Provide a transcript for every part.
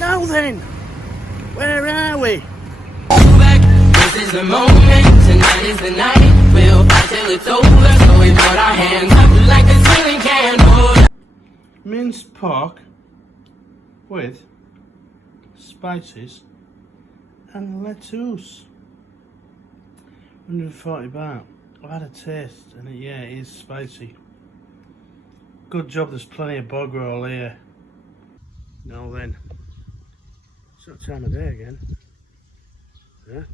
Now then, where are we? This is the moment, tonight is the night. We'll fight till it's over, so we put our hands up like a ceiling candle. Minced pork with spices and lettuce. 140 baht. I've had a taste and it is spicy. Good job there's plenty of bog roll here. Now then, it's that time of day again. Yeah?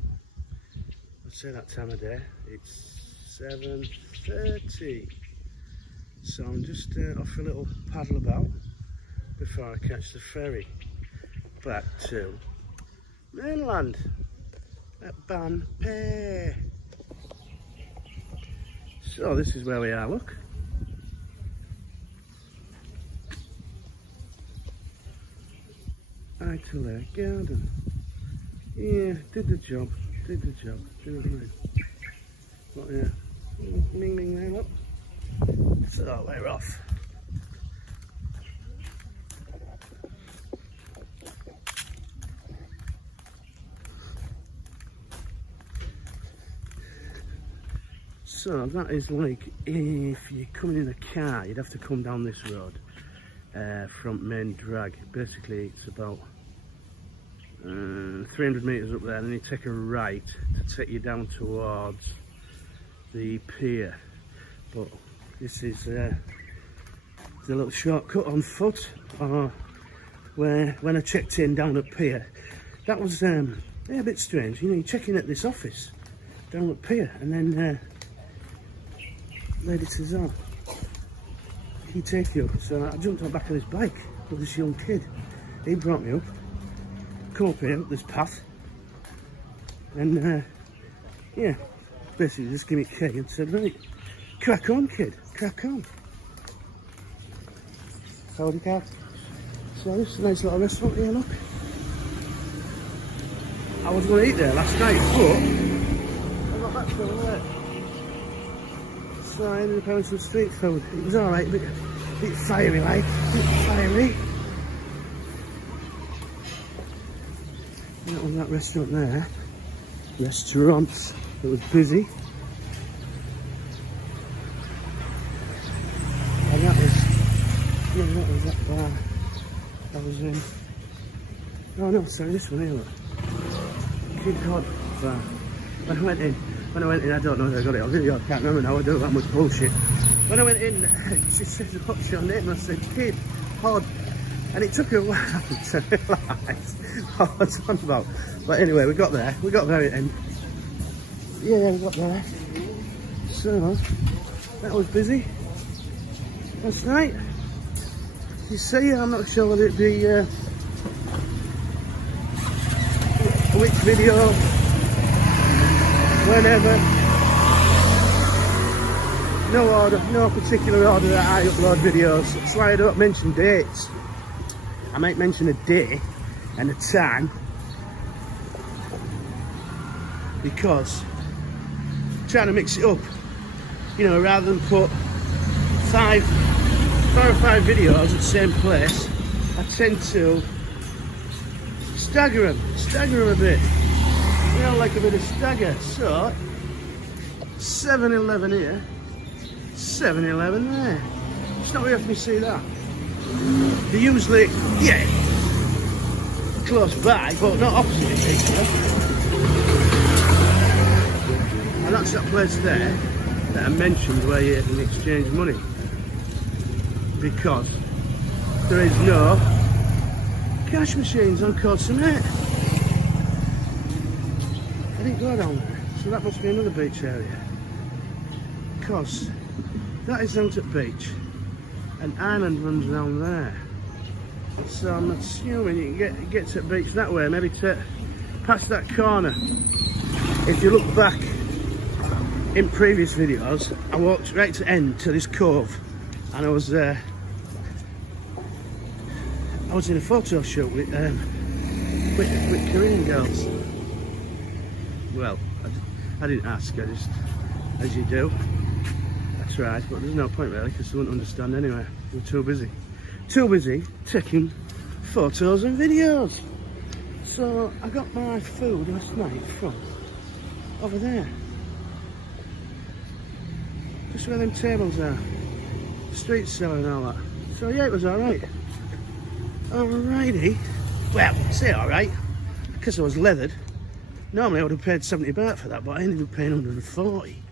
I'd say that time of day. It's 7:30. So I'm just off a little paddle about before I catch the ferry back to mainland at Ban Phe. So this is where we are, look. Italian garden. Yeah, did the job. Do you know what I mean? But yeah, ming ming there, look. So we're off. So that is like, if you're coming in a car, you'd have to come down this road from Main Drag. Basically, it's about 300 metres up there, and then you take a right to take you down towards the pier. But this is the little shortcut on foot, or where when I checked in down at pier, that was a bit strange. You know, you check in at this office down at pier, and then lady says, "Oh, can you take you?" So I jumped on the back of this bike with this young kid. He brought me up. Come up here, up this path, and yeah, basically just give me a key and said, "Right, crack on, kid, crack on." Howdy, cat. So this is a nice little restaurant here, look. I was going to eat there last night, but I got back from work, so I ended up having some street food. It was alright, a bit fiery like, a bit fiery. That was that restaurant there. Restaurants. It was busy. And that was that bar I was in. Oh no, sorry, this one here, look. Kid Cod bar. When I went in, I don't know if I got it on video, I can't remember now, I do that much bullshit. When I went in, she said, "What's your name?" And I said, "Kid Cod." And it took a while to realise what I was on about. But anyway, we got there at the end. Yeah, we got there. So, that was busy last night. You see, I'm not sure whether it be which video, whenever. No order, no particular order that I upload videos. That's why I don't mention dates. I might mention a day and a time, because I'm trying to mix it up, you know, rather than put 4 or 5 videos at the same place. I tend to stagger them a bit, you know, like a bit of stagger. So 7-Eleven here, 7-Eleven there. It's not very often you see that. They're usually, close by, but not opposite each other. And that's that place there that I mentioned where you can exchange money, because there is no cash machines on Koh Samet. I didn't go down there, so that must be another beach area, because that is Sunset Beach. An island runs around there, so I'm assuming you can get to the beach that way, maybe to past that corner. If you look back in previous videos, I walked right to the end to this cove, and I was in a photo shoot with Korean girls. Well, I didn't ask, I just, as you do, I tried, but there's no point really, because they wouldn't understand anyway. We're too busy taking photos and videos. So I got my food last night from over there. Just where them tables are. Street seller and all that. So yeah, it was alright. Alrighty. Well, say alright. Because I was leathered. Normally I would have paid 70 baht for that, but I ended up paying 140.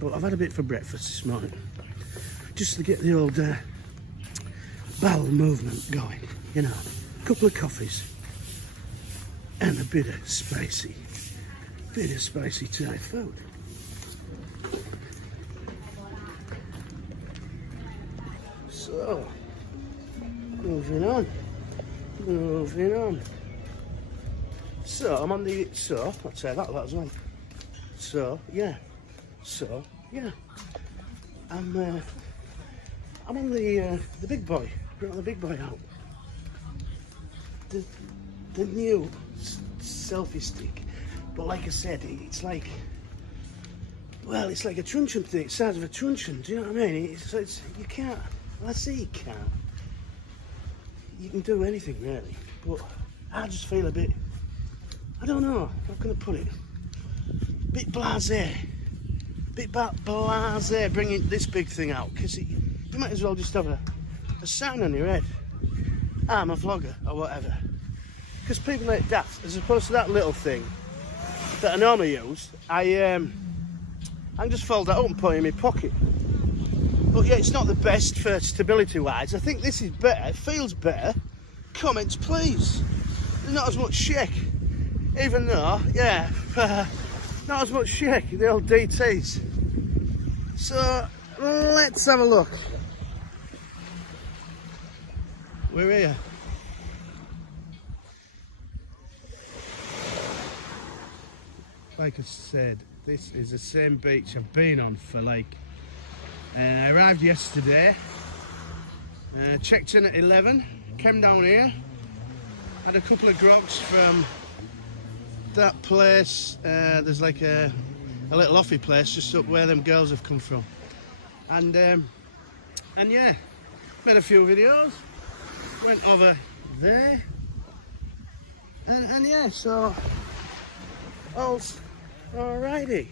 But I've had a bit for breakfast this morning. Just to get the old bowel movement going, you know. A couple of coffees. And a bit of spicy Thai food. So, moving on. So, I'm on the, I'll say that as well. So, yeah. I'm on the big boy. Brought the big boy out. The new selfie stick. But like I said, it's like, well, it's like a truncheon thing. It's the size of a truncheon. Do you know what I mean? It's you can't. Well, I say you can't. You can do anything really, but I just feel a bit. I don't know. How can I put it? Bit blasé. Bit blasé bringing this big thing out, because you might as well just have a sign on your head. I'm a vlogger or whatever. Because people like that, as opposed to that little thing that I normally use, I can just fold that up and put it in my pocket. But yeah, it's not the best for stability wise. I think this is better. It feels better. Comments please. There's not as much shake. Even though, yeah, not as much shake, the old DTs. So let's have a look. We're here. Like I said, this is the same beach I've been on for like, I arrived yesterday, checked in at 11, came down here, had a couple of grogs from that place. There's like a little offie place just up where them girls have come from, and yeah, made a few videos, went over there, and yeah, so alrighty.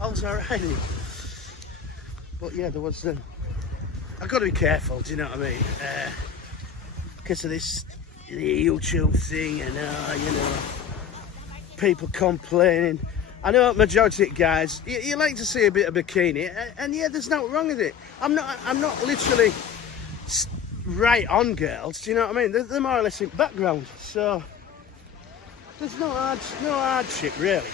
Alrighty. But yeah, there was I've got to be careful, do you know what I mean? Because of this YouTube thing and you know, people complaining. I know majority of guys, you like to see a bit of bikini, and yeah, there's nothing wrong with it. I'm not literally right on girls, do you know what I mean? They're more or less in background, so there's no hardship really.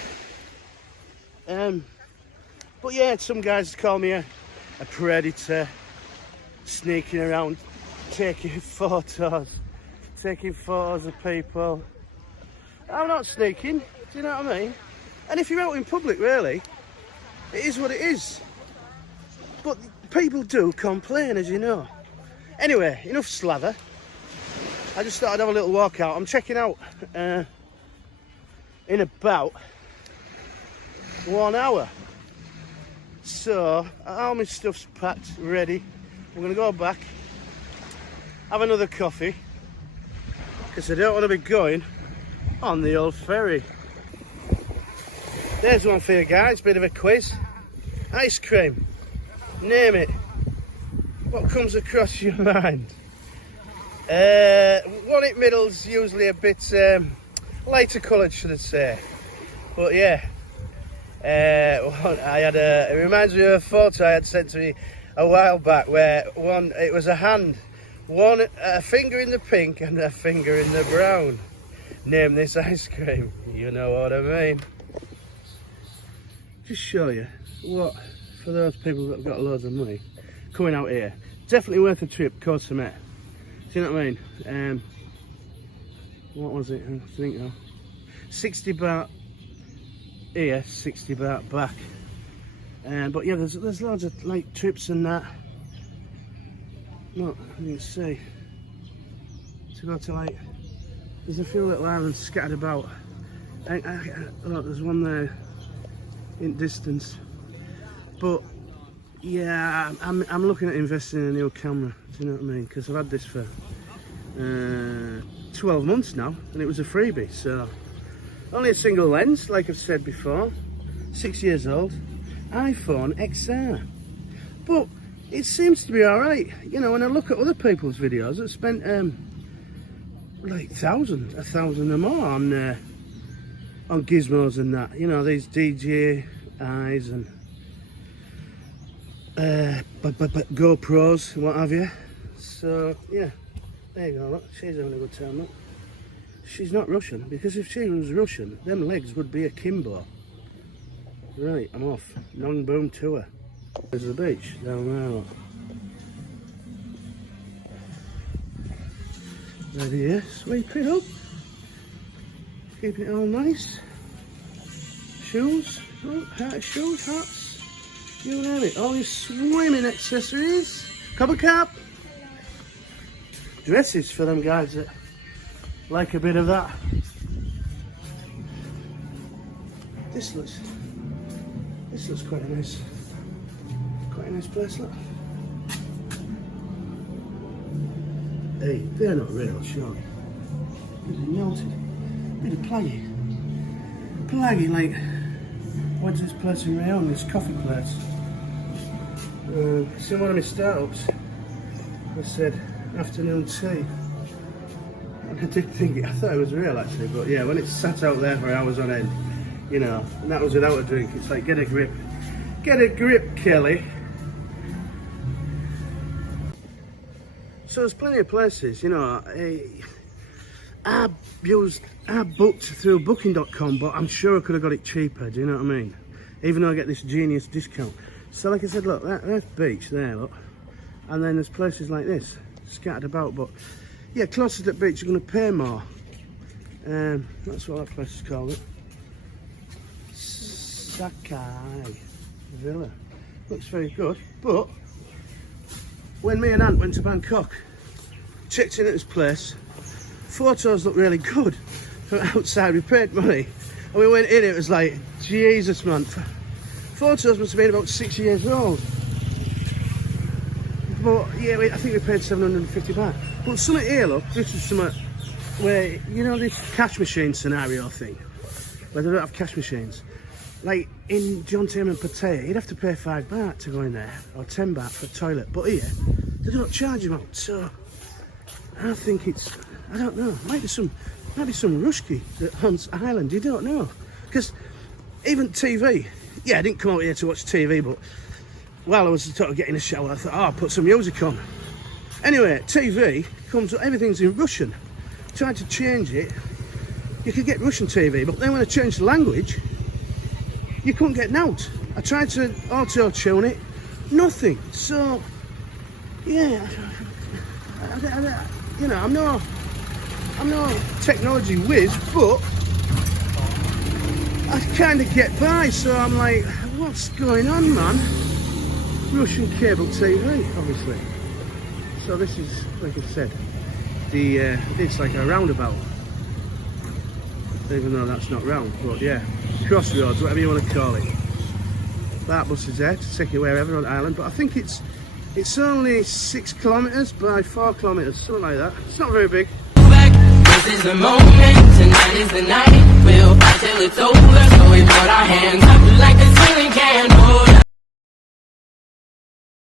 But yeah, some guys call me a predator, sneaking around, taking photos of people. I'm not sneaking, do you know what I mean? And if you're out in public, really, it is what it is. But people do complain, as you know. Anyway, enough slather. I just thought I'd have a little walk out. I'm checking out in about 1 hour. So all my stuff's packed, ready. I'm gonna go back, have another coffee, because I don't want to be going on the old ferry. There's one for you guys, bit of a quiz. Ice cream, name it. What comes across your mind? One in middle's usually a bit lighter coloured, should I say. But yeah, it reminds me of a photo I had sent to me a while back where it was a hand, a finger in the pink and a finger in the brown. Name this ice cream, you know what I mean. Just show you what, for those people that have got loads of money coming out here, definitely worth a trip. Koh Samet, do you know what I mean? What was it? I think 60 baht here, 60 baht back. But yeah, there's loads of like trips and that. Look, you can see, to go to like, there's a few little islands scattered about. Look, there's one there in distance. But yeah, I'm looking at investing in a new camera. Do you know what I mean? Because I've had this for 12 months now, and it was a freebie. So only a single lens, like I've said before. 6 years old, iPhone XR. But it seems to be all right. You know, when I look at other people's videos that spent like a thousand or more on gizmos and that. You know, these DJIs and GoPros and what have you. So yeah, there you go. Look, she's having a good time. Look, she's not Russian, because if she was Russian, them legs would be akimbo. Right, I'm off. Nong Boom tour. There's the beach down there. Look. Ready here, sweep it up. Keeping it all nice. Shoes, oh, shoes, hats. You name it. All your swimming accessories. Cup of cap. Dresses for them guys that like a bit of that. This looks quite a nice place, look. Hey, they're not real, sure. Bit of melted, bit of plaggy. Plaggy, like, I went to this place in Rayon, this coffee place. See one of my startups, I said, afternoon tea. And I did think I thought it was real actually, but yeah, when it sat out there for hours on end, you know, and that was without a drink, it's like, get a grip. Get a grip, Kelly. So there's plenty of places, you know. I booked through booking.com, but I'm sure I could have got it cheaper, do you know what I mean? Even though I get this genius discount. So like I said, look, that's beach there, look. And then there's places like this, scattered about, but yeah, closer to the beach, you're going to pay more. That's what that place is called, Sakai Villa. Looks very good, but when me and Aunt went to Bangkok, checked in at this place, photos look really good from outside. We paid money and we went in, it was like, Jesus man, photos must have been about 6 years old. But yeah, I think we paid 750 baht. But something here, look, this is something where, you know, this cash machine scenario thing, where they don't have cash machines. Like in John Tim and Pattaya, you'd have to pay 5 baht to go in there, or 10 baht for a toilet. But here, they don't charge you out. So I think it's, I don't know, might be some Ruski that haunts Ireland. You don't know, because even TV. Yeah, I didn't come out here to watch TV, but while I was sort of getting a shower, I thought, oh, I'll put some music on. Anyway, TV comes, everything's in Russian. Tried to change it. You could get Russian TV, but then when I changed the language, you couldn't get out. I tried to auto-tune it, nothing. So, yeah, you know, I'm no technology whiz, but I kind of get by. So I'm like, what's going on, man? Russian cable TV, obviously. So this is, like I said, it's like a roundabout. Even though that's not round, but yeah, crossroads, whatever you want to call it. That bus is there to take you wherever on the island, but I think it's only 6 kilometres by 4 kilometres, something like that. It's not very big. This is the moment, tonight is the night. We'll fight till it's over, so we put our hands up like a ceiling can. Oh,